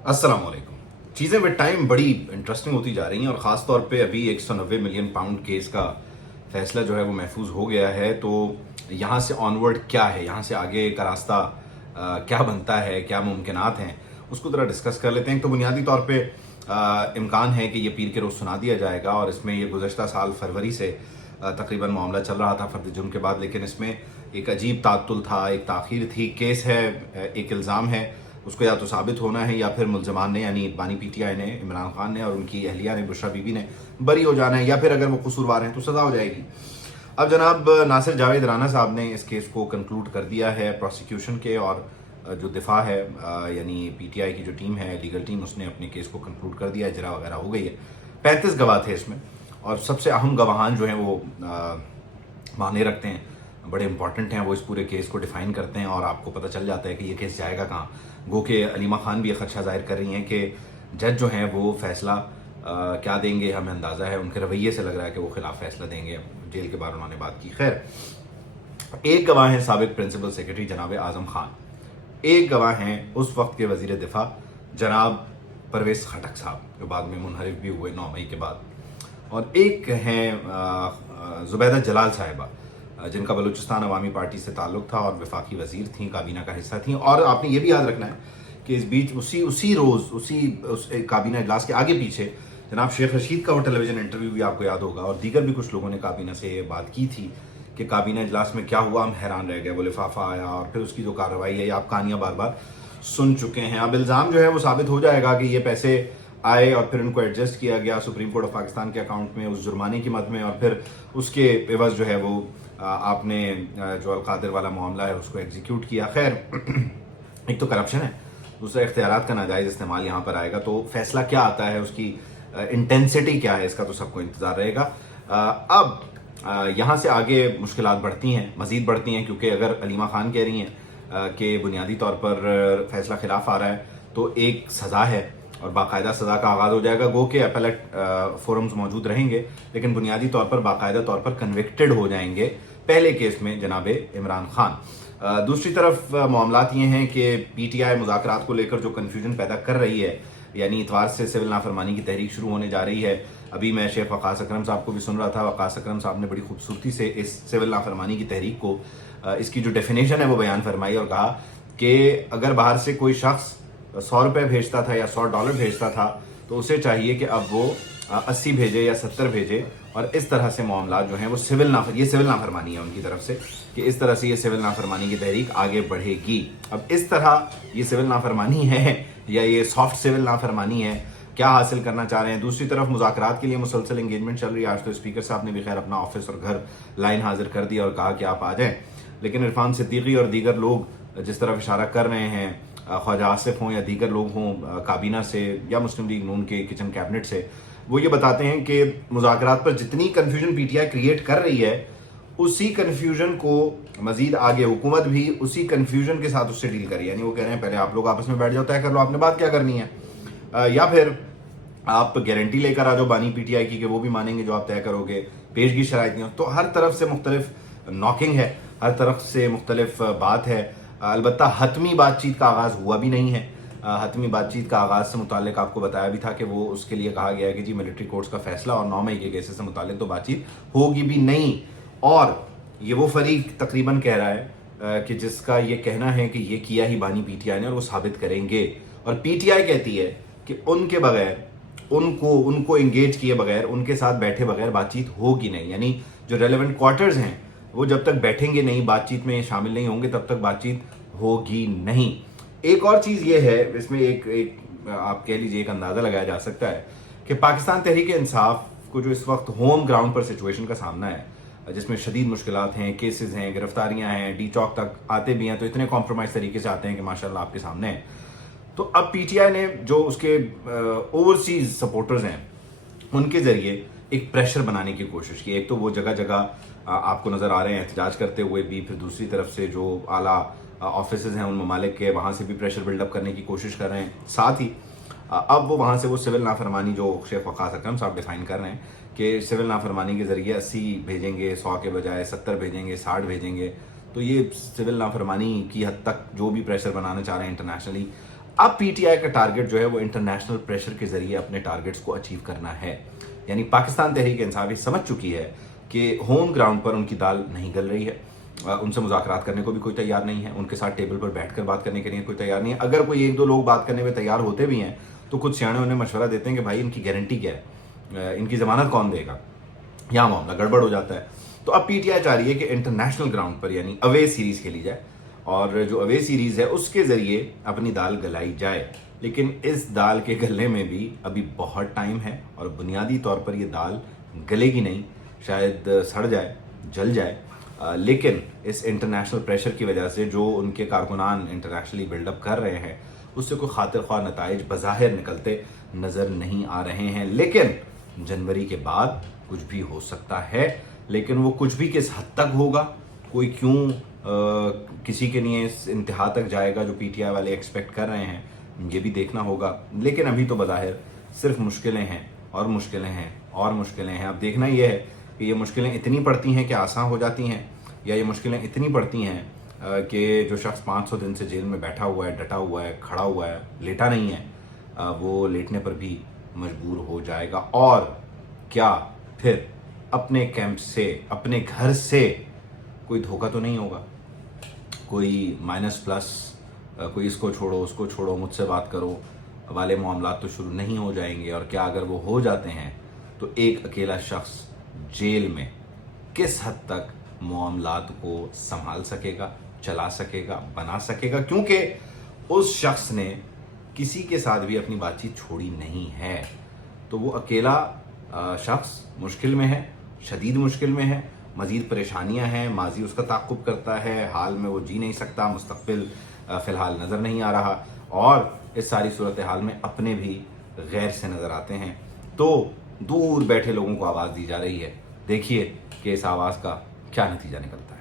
अस्सलाम वालेकुम। चीज़ें विद टाइम बड़ी इंटरेस्टिंग होती जा रही हैं और ख़ास तौर पे अभी 190 मिलियन पाउंड केस का फैसला जो है वो महफूज हो गया है। तो यहाँ से ऑनवर्ड क्या है, यहाँ से आगे का रास्ता क्या बनता है, क्या मुमकिनात हैं, उसको ज़रा डिस्कस कर लेते हैं। तो बुनियादी तौर पे इम्कान है कि ये पीर के रोज़ सुना दिया जाएगा और इसमें ये गुज़श्ता साल फरवरी से तकरीबन मामला चल रहा था फर्द जुर्म के बाद, लेकिन इसमें एक अजीब तातुल था, एक ताख़ीर थी। केस है, एक इल्ज़ाम है, उसको या तो साबित होना है या फिर मुल्ज़मान ने यानी बानी पीटीआई ने, इमरान खान ने और उनकी अहलिया ने, बुशरा बीबी ने बरी हो जाना है, या फिर अगर वो कसूरवार हैं तो सज़ा हो जाएगी। अब जनाब नासिर जावेद राना साहब ने इस केस को कंक्लूड कर दिया है प्रोसिक्यूशन के, और जो दिफा है यानी पीटीआई की जो टीम है, लीगल टीम, उसने अपने केस को कंक्लूड कर दिया है, इजरा वगैरह हो गई है। 35 गवाह थे इसमें और सबसे अहम गवाहान जो हैं वो माने रखते हैं, बड़े इंपॉर्टेंट हैं, वो इस पूरे केस को डिफाइन करते हैं और आपको पता चल जाता है कि ये केस जाएगा कहाँ। गो के अलीमा खान भी ये खदशा जाहिर कर रही हैं कि जज जो हैं वो फैसला क्या देंगे, हमें अंदाज़ा है उनके रवैये से लग रहा है कि वो खिलाफ फैसला देंगे। जेल के बाहर उन्होंने बात की। खैर, एक गवाह हैं साबिक प्रिंसिपल सेक्रेटरी जनाब आज़म खान, एक गवाह हैं उस वक्त के वजीर दिफा जनाब परवेज़ खटक साहब, जो बाद में मुनहरिफ भी हुए 9 मई के बाद, और एक हैं जुबैदा जलाल साहिबा, जिनका बलूचिस्तान अवामी पार्टी से ताल्लुक़ था और वफाकी वज़ीर थी, काबीना का हिस्सा थी। और आपने ये भी याद रखना है कि इस बीच उसी रोज़ उस काबीना इजलास के आगे पीछे जनाब शेख रशीद का वो टेलीविज़न इंटरव्यू भी आपको याद होगा, और दीगर भी कुछ लोगों ने काबीना से ये बात की थी कि काबीना इजलास में क्या हुआ, हम हैरान रह गए। वो लिफाफा आया और फिर उसकी जो कार्रवाई है, ये आप कहानियाँ बार बार सुन चुके हैं। अब इल्ज़ाम जो है वो साबित हो जाएगा कि ये पैसे आए और फिर उनको एडजस्ट किया गया सुप्रीम कोर्ट ऑफ पाकिस्तान के अकाउंट में उस जुर्माने की मद में, और फिर उसके एवज जो है वो आपने जो अलकादिर वाला मामला है उसको एग्जीक्यूट किया। खैर, एक तो करप्शन है, दूसरा इख्तियारात का नाजायज़ इस्तेमाल यहाँ पर आएगा। तो फैसला क्या आता है, उसकी इंटेंसिटी क्या है, इसका तो सबको इंतज़ार रहेगा। अब यहाँ से आगे मुश्किलात बढ़ती हैं, मज़ीद बढ़ती हैं, क्योंकि अगर अलीमा खान कह रही हैं कि बुनियादी तौर पर फैसला खिलाफ आ रहा है तो एक सज़ा है और बाकायदा सज़ा का आगाज़ हो जाएगा। गो के अपीलेट फोरम्स मौजूद रहेंगे, लेकिन बुनियादी तौर पर बाकायदा तौर पर कन्विक्टेड हो जाएंगे पहले केस में जनाब इमरान खान। दूसरी तरफ मामलात ये हैं कि पीटीआई मुज़ाकरात को लेकर जो कन्फ्यूजन पैदा कर रही है, यानी इतवार से सिविल नाफरमानी की तहरीक शुरू होने जा रही है। अभी मैं शेख वक़ास अकरम साहब को भी सुन रहा था, वक़ास अकरम साहब ने बड़ी खूबसूरती से इस सिविल नाफरमानी की तहरीक को, इसकी जो डेफिनेशन है वो बयान फरमाई और कहा कि अगर बाहर से कोई शख्स 100 रुपये भेजता था या $100 भेजता था तो उसे चाहिए कि अब वो 80 भेजे या 70 भेजे, और इस तरह से मामला जो हैं वो ये सिविल नाफरमानी है उनकी तरफ से, कि इस तरह से ये सिविल नाफरमानी की तहरीक आगे बढ़ेगी। अब इस तरह ये सिविल नाफरमानी है या ये सॉफ्ट सिविल नाफरमानी है, क्या हासिल करना चाह रहे हैं। दूसरी तरफ मुज़ाकरात के लिए मुसलसल इंगेजमेंट चल रही है। आज तो स्पीकर साहब ने भी खैर अपना ऑफिस और घर लाइन हाजिर कर दिया और कहा कि आप आ जाएं, लेकिन इरफान सिद्दीकी और दीगर लोग जिस तरफ इशारा कर रहे हैं, ख्वाजा आसिफ हों या दीगर लोग हों काबीना से या मुस्लिम लीग नून के किचन कैबिनेट से, वो ये बताते हैं कि मुज़ाकरात पर जितनी कन्फ्यूजन पीटीआई क्रिएट कर रही है, उसी कन्फ्यूजन को मजीद आगे हुकूमत भी उसी कन्फ्यूजन के साथ उससे डील करी। यानी वो कह रहे हैं पहले आप लोग आपस में बैठ जाओ, तय कर लो आपने बात क्या करनी है, या फिर आप गारंटी लेकर आ जाओ बानी पीटीआई की कि वो भी मानेंगे जो आप तय करोगे, पेशगी शराइत नहीं हो। तो हर तरफ से मुख्तलिफ नॉकिंग है, हर तरफ से मुख्तलिफ बात है। अलबत्ता हतमी बातचीत का आगाज़ हुआ भी नहीं है। हतमी बातचीत का आगाज़ से मुतालिक आपको बताया भी था कि वो उसके लिए कहा गया है कि जी मिलिट्री कोर्ट्स का फैसला और 9 मई के केसेस से मुतालिक तो बातचीत होगी भी नहीं। और ये वो फरीक तकरीबन कह रहा है कि जिसका ये कहना है कि ये किया ही बानी पीटीआई ने और वो साबित करेंगे, और पीटीआई कहती है कि उनके बगैर, उनको इंगेज किए बगैर, उनके साथ बैठे बगैर बातचीत होगी नहीं। यानी जो रेलेवेंट क्वार्टर्स हैं वो जब तक बैठेंगे नहीं, बातचीत में शामिल नहीं होंगे, तब तक बातचीत होगी नहीं। एक और चीज़ ये है, इसमें एक आप कह लीजिए एक अंदाज़ा लगाया जा सकता है कि पाकिस्तान तहरीक इंसाफ को जो इस वक्त होम ग्राउंड पर सिचुएशन का सामना है, जिसमें शदीद मुश्किलात हैं, केसेस हैं, गिरफ्तारियां हैं, डी चौक तक आते भी हैं तो इतने कॉम्प्रोमाइज़ तरीके से आते हैं कि माशाल्लाह आपके सामने है। तो अब पीटीआई ने जो उसके ओवरसीज सपोर्टर्स हैं उनके ज़रिए एक प्रेशर बनाने की कोशिश की। एक तो वो जगह जगह आपको नज़र आ रहे हैं एहतजाज करते हुए भी, फिर दूसरी तरफ से जो आला ऑफिस हैं उन ममालिक के, वहाँ से भी प्रेशर बिल्डअप करने की कोशिश कर रहे हैं। साथ ही अब वो वहाँ से वो सिविल नाफरमानी जो शेख वक़ास अकरम साहब डिफाइन कर रहे हैं कि सिविल नाफरमानी के ज़रिए 80 भेजेंगे, 100 के बजाय 70 भेजेंगे, 60 भेजेंगे, तो ये सिविल नाफरमानी की हद तक जो भी प्रेशर बनाना चाह रहे हैं इंटरनेशनली, अब पीटीआई का टारगेट जो है वो इंटरनेशनल प्रेशर के जरिए अपने टारगेट्स को अचीव करना है। यानी पाकिस्तान तहरीक इंसाफ ये समझ चुकी है कि होम ग्राउंड पर उनकी दाल नहीं गल रही है, उनसे मुज़ाकरात करने को भी कोई तैयार नहीं है, उनके साथ टेबल पर बैठकर बात करने के लिए कोई तैयार नहीं है। अगर कोई एक दो लोग बात करने में तैयार होते भी हैं तो कुछ सियाने उन्हें मशवरा देते हैं कि भाई इनकी गारंटी क्या है, इनकी ज़मानत कौन देगा, यहाँ मामला गड़बड़ हो जाता है। तो अब पीटीआई चाह रही है कि इंटरनेशनल ग्राउंड पर यानी अवे सीरीज़ खेली जाए और जो अवे सीरीज़ है उसके ज़रिए अपनी दाल गलाई जाए। लेकिन इस दाल के गलने में भी अभी बहुत टाइम है और बुनियादी तौर पर ये दाल गलेगी नहीं, शायद सड़ जाए, जल जाए। लेकिन इस इंटरनेशनल प्रेशर की वजह से जो उनके कारकुनान इंटरनेशनली बिल्डअप कर रहे हैं उससे कोई खातिर ख्वाह नताइज बज़ाहिर निकलते नज़र नहीं आ रहे हैं। लेकिन जनवरी के बाद कुछ भी हो सकता है, लेकिन वो कुछ भी किस हद तक होगा, कोई क्यों किसी के लिए इस इंतहा तक जाएगा जो पीटीआई वाले एक्सपेक्ट कर रहे हैं, ये भी देखना होगा। लेकिन अभी तो बज़ाहिर सिर्फ मुश्किलें हैं और मुश्किलें हैं और मुश्किलें हैं। अब देखना यह है कि ये मुश्किलें इतनी पड़ती हैं कि आसान हो जाती हैं, या ये मुश्किलें इतनी पड़ती हैं कि जो शख्स 500 दिन से जेल में बैठा हुआ है, डटा हुआ है, खड़ा हुआ है, लेटा नहीं है, वो लेटने पर भी मजबूर हो जाएगा। और क्या फिर अपने कैंप से, अपने घर से कोई धोखा तो नहीं होगा, कोई माइनस प्लस, कोई इसको छोड़ो उसको छोड़ो मुझसे बात करो वाले मामला तो शुरू नहीं हो जाएंगे? और क्या अगर वो हो जाते हैं तो एक अकेला शख्स जेल में किस हद तक मामलात को संभाल सकेगा, चला सकेगा, बना सकेगा? क्योंकि उस शख्स ने किसी के साथ भी अपनी बातचीत छोड़ी नहीं है। तो वो अकेला शख्स मुश्किल में है, शदीद मुश्किल में है, मज़ीद परेशानियां हैं, माजी उसका ताक़ुब करता है, हाल में वो जी नहीं सकता, मुस्तक़बिल फ़िलहाल नज़र नहीं आ रहा, और इस सारी सूरत हाल में अपने भी गैर से नज़र आते हैं। तो दूर बैठे लोगों को आवाज़ दी जा रही है। देखिए कि इस आवाज़ का क्या नतीजा निकलता है।